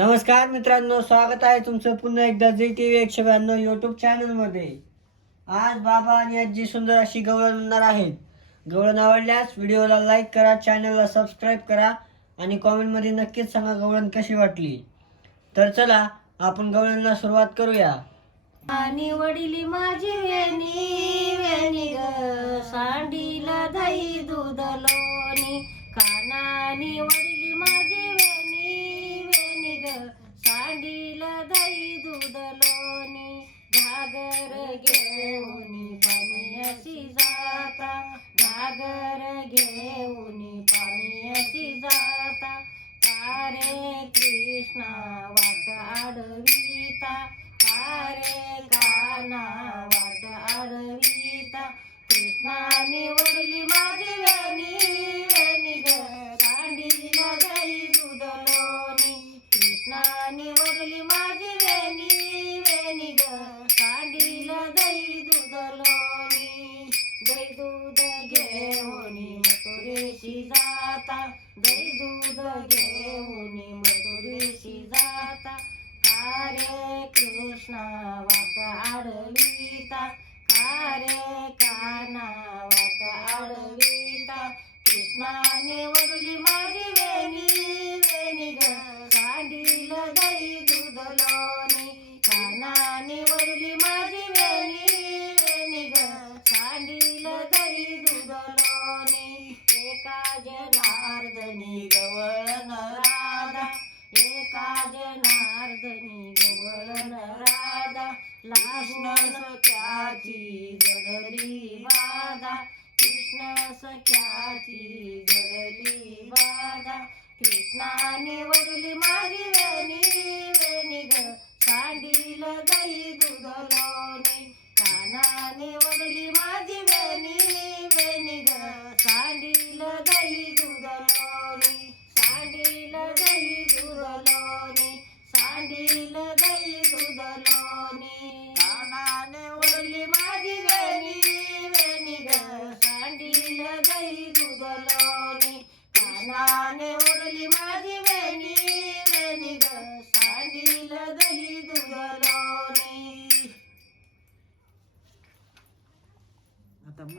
नमस्कार मित्रांनो स्वागत आहे तुमचं पुन्हा एकदा जी टी व्ही एकशे ब्याण्णव यूट्यूब चॅनलमध्ये आज बाबा आणि आजी सुंदर अशी गवळण म्हणणार आहेत. गवळण आवडल्यास व्हिडिओला लाईक करा चॅनलला सबस्क्राईब करा आणि कॉमेंटमध्ये नक्कीच सांगा गवळण कशी वाटली. तर चला आपण गवळणला सुरुवात करूया. आणि वडिली माझी वेणी वेणी ग. सांडीला दही दूध लोणी. कानानी वडिली घागर घेऊन पाणी अशी जाता. घागर घेऊन पाणी अशी जाता. कारे कृष्णा वाट आडवीता. कारे काना वाट आडवीता कारे काना वाट आडवीता कृष्णाने वडली माझी वेणी वेणी ग. सांडील दही दुधलोनी कानाने वडली माझी वेणी वेणी ग. सांडील दही दुधलोनी एका जनार्दनी गवळ नरा लाष्ण सख्याची जडली बाधा कृष्ण सख्याची जडली बाधा कृष्णाने वडली माझी